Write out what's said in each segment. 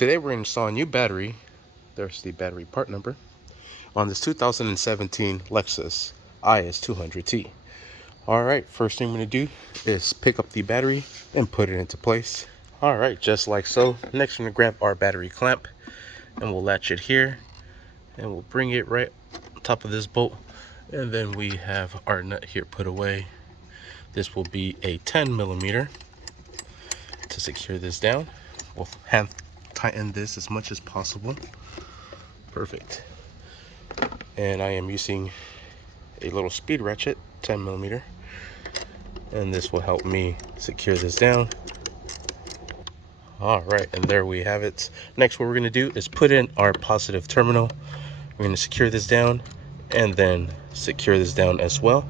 Today we're going to install a new battery. There's the battery part number on this 2017 Lexus IS200T. Alright, first thing I'm going to do is pick up the battery and put it into place. Alright, just like so. Next we're going to grab our battery clamp and we'll latch it here and we'll bring it right on top of this bolt, and then we have our nut here put away. This will be a 10mm to secure this down. We'll hand tighten this as much as possible. Perfect. And I am using a little speed ratchet, 10mm, and this will help me secure this down. All right, and there we have it. Next, what we're going to do is put in our positive terminal. We're going to secure this down and then secure this down as well.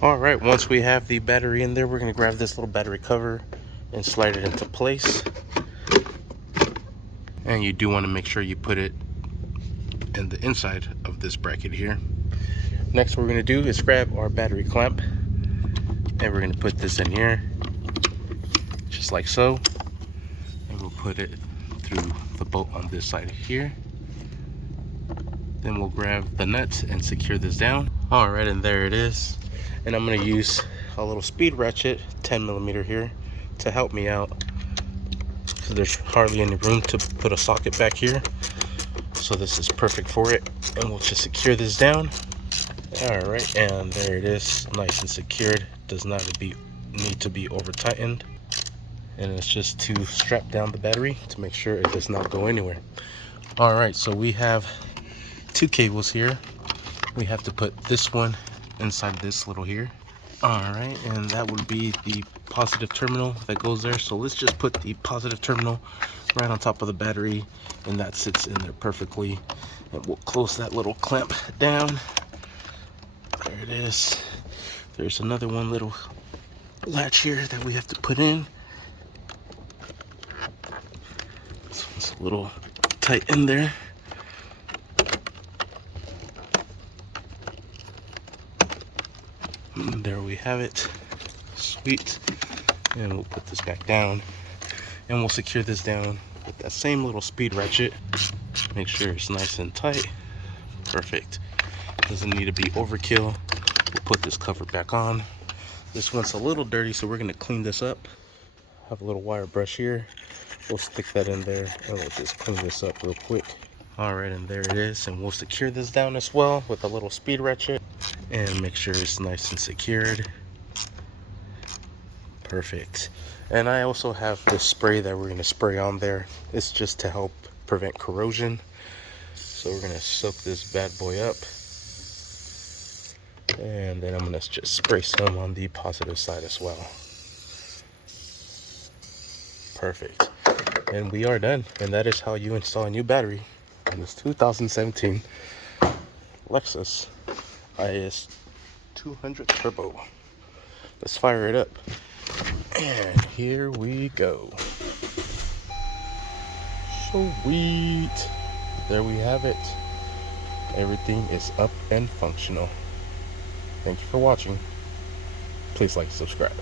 All right, once we have the battery in there, we're going to grab this little battery cover and slide it into place. And you do want to make sure you put it in the inside of this bracket here. Next, what we're going to do is grab our battery clamp and we're going to put this in here just like so, and we'll put it through the bolt on this side here. Then we'll grab the nut and secure this down. All right, and there it is. And I'm going to use a little speed ratchet, 10mm here, to help me out, because there's hardly any room to put a socket back here. So this is perfect for it. And we'll just secure this down. All right, and there it is, nice and secured. Does not need to be over tightened. And it's just to strap down the battery to make sure it does not go anywhere. All right, so we have two cables here. We have to put this one inside this little here. All right, and that would be the positive terminal that goes there. So let's just put the positive terminal right on top of the battery, and that sits in there perfectly. And we'll close that little clamp down. There it is. There's another one little latch here that we have to put in. This one's a little tight in there. And there we have it. Sweet. And we'll put this back down and we'll secure this down with that same little speed ratchet. Make sure it's nice and tight. Perfect. Doesn't need to be overkill. We'll put this cover back on. This one's a little dirty, so we're going to clean this up. Have a little wire brush here. We'll stick that in there and we'll just clean this up real quick. All right, and there it is. And we'll secure this down as well with a little speed ratchet and make sure it's nice and secured. Perfect. And I also have this spray that we're going to spray on there. It's just to help prevent corrosion. So we're going to soak this bad boy up. And then I'm going to just spray some on the positive side as well. Perfect. And we are done. And that is how you install a new battery on this 2017 Lexus IS200 Turbo. Let's fire it up. And here we go. Sweet. There we have it. Everything is up and functional. Thank you for watching. Please like and subscribe.